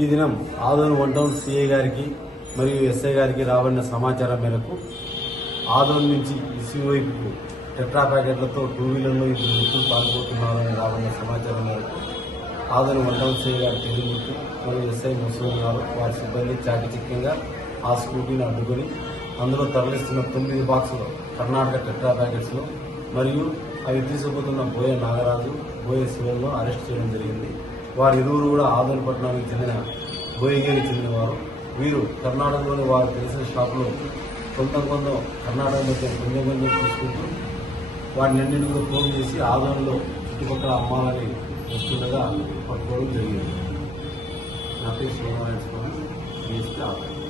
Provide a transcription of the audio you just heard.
ఈ దినం Adoni one town CI గారికి మరియు ఎస్ఐ గారికి రాబడిన సమాచారం మేరకు ఆదోని నుంచి ఇసుక వైపుకు టెట్రా ప్యాకెట్లతో టూ వీలర్లో ఇద్దరు వ్యక్తులు పాల్గొతున్నారని రాబడిన సమాచారం మేరకు ఆదోని వన్ టౌన్ సిఐ గారు తెలియముట్టు మరియు ఎస్ఐ ముస్లిం గారు వారి సిబ్బంది చాకచక్యంగా ఆ స్కూటీని అడ్డుకొని అందులో తరలిస్తున్న తొమ్మిది బాక్సులు కర్ణాటక టెట్రా ప్యాకెట్స్లో మరియు అవి తీసుకుపోతున్న బోయ నాగరాజు బోయ శివన్ను అరెస్ట్ చేయడం జరిగింది. వారి ఇరువురు కూడా ఆదోని పట్టణానికి చెందిన బోయగేకి చెందినవారు. వీరు కర్ణాటకలోని వారు తెలిసిన షాపులో కొంత కొంత కర్ణాటక మధ్య కొంచెం కొంచెం తీసుకుంటూ వాటిని అన్నింటిలో ఫోన్ చేసి ఆదరణలో చుట్టుపక్కల అమ్మాలని వస్తుండగా పట్టుకోవడం జరిగింది. నా పేరు శ్రీనారాయణ స్వామి.